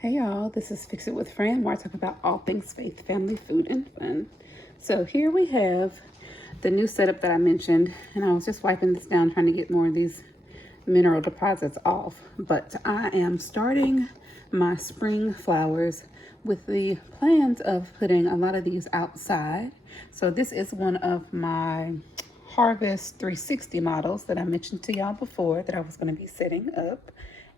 Hey y'all, this is Fix It with Fran, where I talk about all things faith, family, food, and fun. So here we have the new setup that I mentioned, and I was just wiping this down trying to get more of these mineral deposits off. But I am starting my spring flowers with the plans of putting a lot of these outside. So this is one of my Harvest 360 models that I mentioned to y'all before that I was going to be setting up.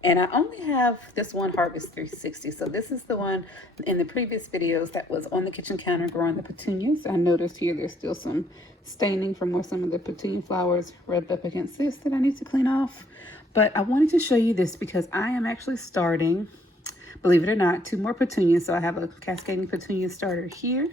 And I only have this one Harvest 360. So this is the one in the previous videos that was on the kitchen counter growing the petunias. I noticed here there's still some staining from where some of the petunia flowers rubbed up against this that I need to clean off. But I wanted to show you this because I am actually starting, believe it or not, 2 more petunias. So I have a cascading petunia starter here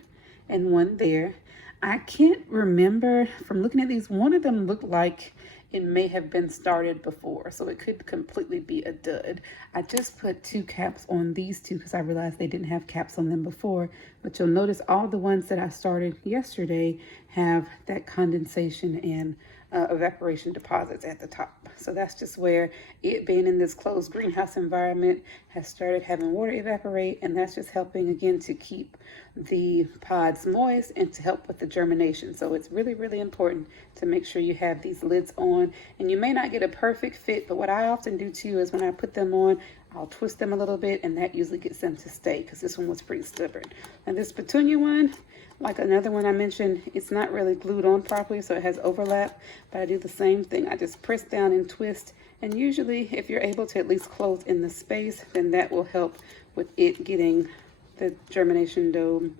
and one there. I can't remember from looking at these, one of them looked like it may have been started before, so it could completely be a dud. I just put 2 caps on these 2 because I realized they didn't have caps on them before, but you'll notice all the ones that I started yesterday have that condensation and evaporation deposits at the top. So that's just where it being in this closed greenhouse environment has started having water evaporate, and that's just helping again to keep the pods moist and to help with the germination. So it's really, really important to make sure you have these lids on, and you may not get a perfect fit, but what I often do too is when I put them on, I'll twist them a little bit, and that usually gets them to stay because this one was pretty stubborn. And this petunia one, like another one I mentioned, it's not really glued on properly, so it has overlap, but I do the same thing. I just press down and twist, and usually if you're able to at least close in the space, then that will help with it getting the germination dome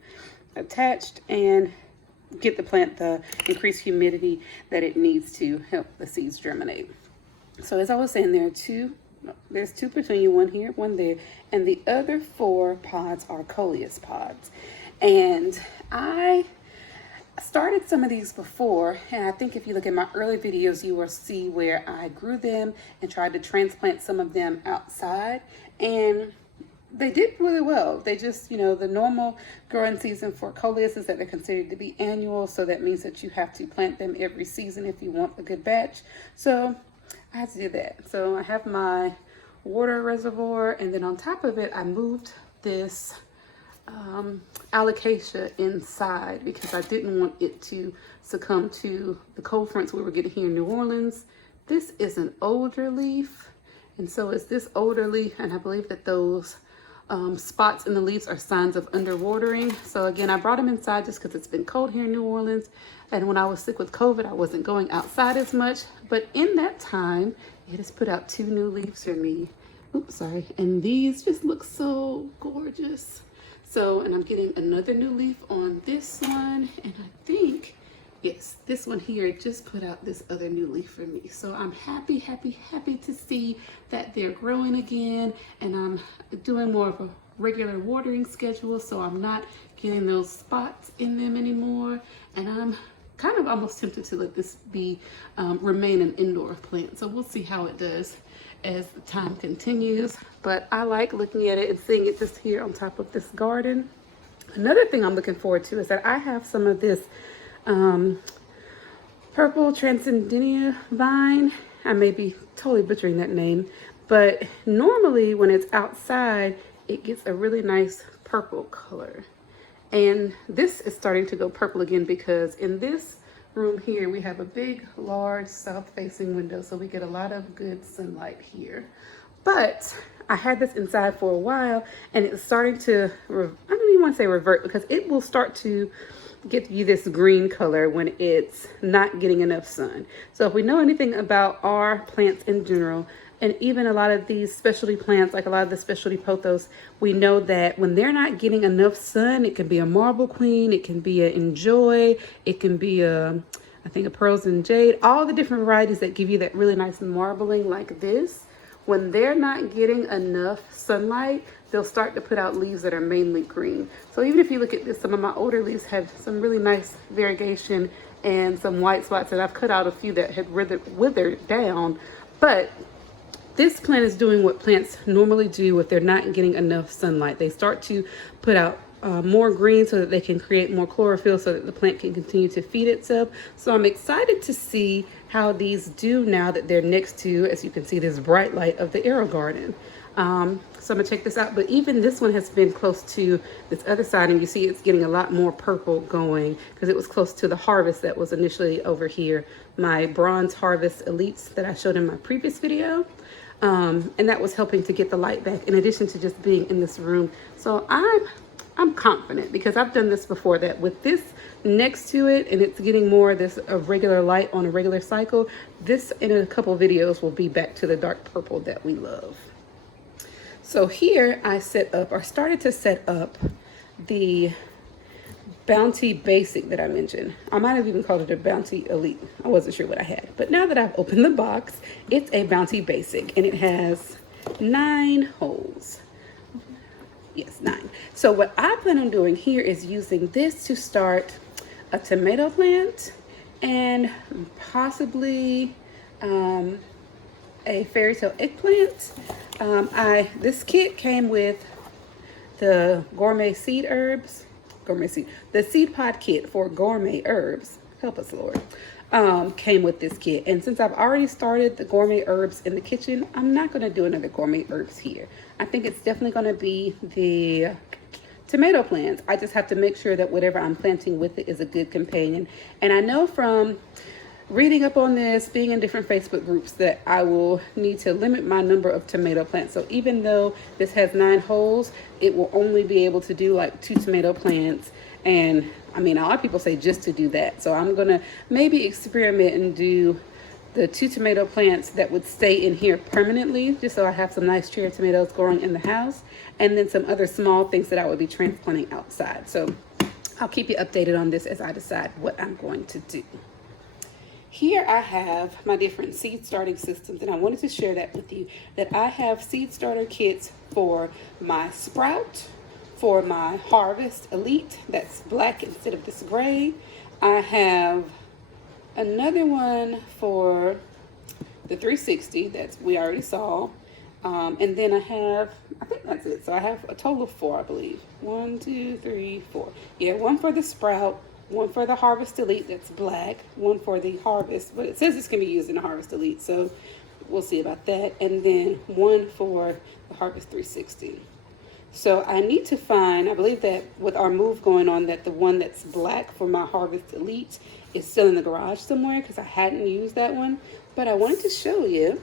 attached and get the plant the increased humidity that it needs to help the seeds germinate. So as I was saying, there's 2 petunia, one here, one there, and the other 4 pods are coleus pods. And I started some of these before, and I think if you look at my early videos, you will see where I grew them and tried to transplant some of them outside, and they did really well. They just, the normal growing season for coleus is that they're considered to be annual, so that means that you have to plant them every season if you want a good batch. So I had to do that. So I have my water reservoir, and then on top of it, I moved this alocasia inside because I didn't want it to succumb to the cold fronts we were getting here in New Orleans. This is an older leaf, and so is this older leaf, and I believe that those spots in the leaves are signs of underwatering. So again, I brought them inside just because it's been cold here in New Orleans, and when I was sick with COVID, I wasn't going outside as much, but in that time, it has put out 2 new leaves for me. Oops, sorry. And these just look so gorgeous. So, and I'm getting another new leaf on this one, and I think, yes, this one here just put out this other new leaf for me. So I'm happy, happy, happy to see that they're growing again, and I'm doing more of a regular watering schedule, so I'm not getting those spots in them anymore, and I'm kind of almost tempted to let this be remain an indoor plant. So we'll see how it does as the time continues, but I like looking at it and seeing it just here on top of this garden. Another thing I'm looking forward to is that I have some of this purple transcendennia vine. I may be totally butchering that name, but normally when it's outside, it gets a really nice purple color. And this is starting to go purple again because in this room here, we have a big, large south-facing window, so we get a lot of good sunlight here. But I had this inside for a while, and it's starting to, I don't even want to say revert, because it will start to get you this green color when it's not getting enough sun. So if we know anything about our plants in general, and even a lot of these specialty plants, like a lot of the specialty pothos, we know that when they're not getting enough sun, it can be a marble queen, it can be an enjoy, it can be I think a pearls and jade, all the different varieties that give you that really nice marbling like this. When they're not getting enough sunlight, they'll start to put out leaves that are mainly green. So even if you look at this, some of my older leaves have some really nice variegation and some white spots, and I've cut out a few that had withered down. But this plant is doing what plants normally do if they're not getting enough sunlight. They start to put out more green so that they can create more chlorophyll so that the plant can continue to feed itself. So I'm excited to see how these do now that they're next to, as you can see, this bright light of the AeroGarden. So I'm gonna check this out. But even this one has been close to this other side, and you see it's getting a lot more purple going because it was close to the harvest that was initially over here. My bronze harvest elites that I showed in my previous video. And that was helping to get the light back in addition to just being in this room. So I'm confident because I've done this before, that with this next to it and it's getting more of this regular light on a regular cycle, this in a couple videos will be back to the dark purple that we love. So here I started to set up the Bounty Basic that I mentioned. I might have even called it a Bounty Elite. I wasn't sure what I had. But now that I've opened the box, it's a Bounty Basic and it has 9 holes. Yes, 9. So what I plan on doing here is using this to start a tomato plant and possibly a fairy tale eggplant. This kit came with the gourmet seed herbs. The seed pod kit for gourmet herbs, help us Lord, came with this kit. And since I've already started the gourmet herbs in the kitchen, I'm not going to do another gourmet herbs here. I think it's definitely going to be the tomato plants. I just have to make sure that whatever I'm planting with it is a good companion. And I know from reading up on this, being in different Facebook groups, that I will need to limit my number of tomato plants. So even though this has 9 holes, it will only be able to do like 2 tomato plants. And I mean, a lot of people say just to do that. So I'm gonna maybe experiment and do the 2 tomato plants that would stay in here permanently, just so I have some nice cherry tomatoes growing in the house, and then some other small things that I would be transplanting outside. So I'll keep you updated on this as I decide what I'm going to do. Here I have my different seed starting systems, and I wanted to share that with you, that I have seed starter kits for my sprout, for my harvest elite, that's black instead of this gray. I have another one for the 360 that's we already saw. And then I think that's it. So I have a total of 4, I believe. 1, 2, 3, 4. Yeah, one for the sprout, one for the harvest elite that's black, one for the harvest, but it says this can be used in the harvest elite, so we'll see about that. And then one for the harvest 360. So I need to find, I believe that with our move going on, that the one that's black for my harvest elite is still in the garage somewhere because I hadn't used that one. But I wanted to show you,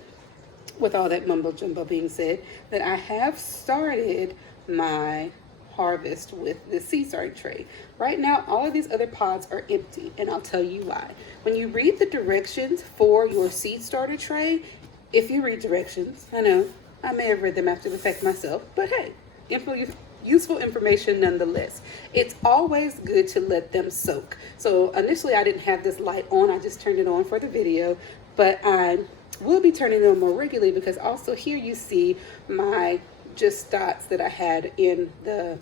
with all that mumbo jumbo being said, that I have started my harvest with the seed starting tray. Right now, all of these other pods are empty, and I'll tell you why. When you read the directions for your seed starter tray, if you read directions, I know I may have read them after the fact myself, but hey, useful information nonetheless. It's always good to let them soak. So initially I didn't have this light on, I just turned it on for the video, but I will be turning it on more regularly because also here you see my just dots that I had in the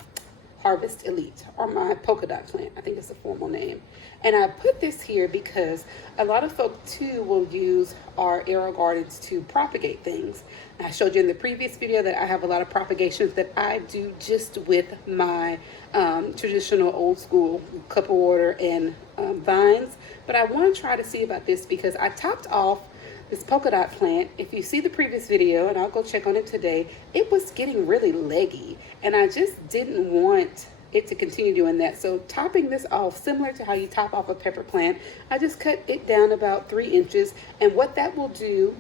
Harvest Elite, or my polka dot plant, I think it's a formal name. And I put this here because a lot of folk too will use our AeroGardens to propagate things. I showed you in the previous video that I have a lot of propagations that I do just with my traditional old school cup of water and vines. But I want to try to see about this because I topped off this polka dot plant. If you see the previous video, and I'll go check on it today, it was getting really leggy and I just didn't want it to continue doing that. So topping this off, similar to how you top off a pepper plant, I just cut it down about 3 inches. And what that will do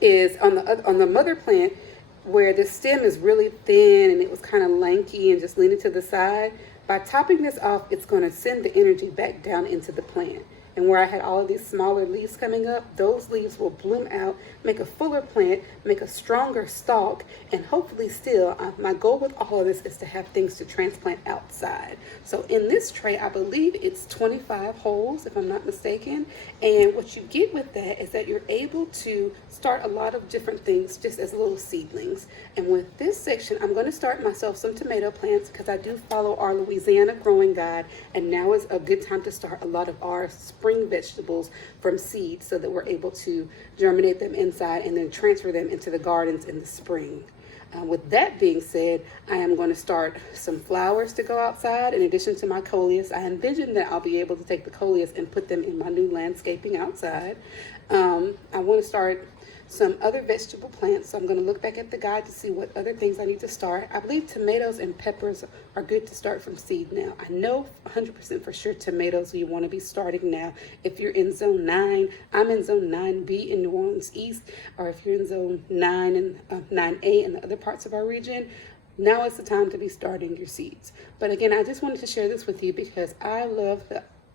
is on the mother plant, where the stem is really thin and it was kind of lanky and just leaning to the side, by topping this off, it's going to send the energy back down into the plant. And where I had all of these smaller leaves coming up, those leaves will bloom out, make a fuller plant, make a stronger stalk, and hopefully still, my goal with all of this is to have things to transplant outside. So in this tray, I believe it's 25 holes, if I'm not mistaken. And what you get with that is that you're able to start a lot of different things just as little seedlings. And with this section, I'm going to start myself some tomato plants because I do follow our Louisiana growing guide, and now is a good time to start a lot of our spring vegetables from seed so that we're able to germinate them inside and then transfer them into the gardens in the spring. With that being said, I am going to start some flowers to go outside in addition to my coleus. I envision that I'll be able to take the coleus and put them in my new landscaping outside. I want to start some other vegetable plants. So I'm going to look back at the guide to see what other things I need to start. I believe tomatoes and peppers are good to start from seed now. I know 100% for sure tomatoes you want to be starting now. If you're in zone 9, I'm in zone 9B in New Orleans East, or if you're in zone 9 and 9A in the other parts of our region, now is the time to be starting your seeds. But again, I just wanted to share this with you because I love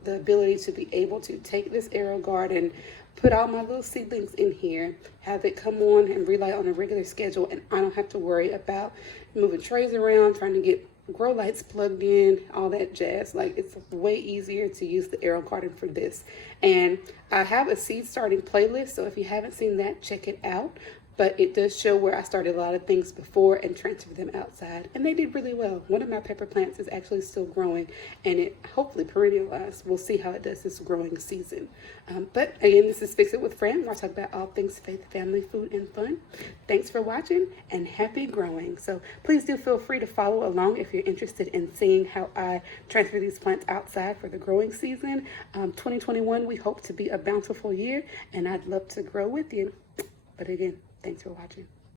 the ability to be able to take this AeroGarden, put all my little seedlings in here, have it come on and relight on a regular schedule, and I don't have to worry about moving trays around, trying to get grow lights plugged in, all that jazz. Like, it's way easier to use the AeroGarden for this. And I have a seed starting playlist, so if you haven't seen that, check it out. But it does show where I started a lot of things before and transferred them outside, and they did really well. One of my pepper plants is actually still growing, and it hopefully perennialized. We'll see how it does this growing season. But again, this is Fix It with Fran, where I talk about all things faith, family, food, and fun. Thanks for watching, and happy growing. So please do feel free to follow along if you're interested in seeing how I transfer these plants outside for the growing season. 2021, we hope to be a bountiful year, and I'd love to grow with you. But again, thanks for watching.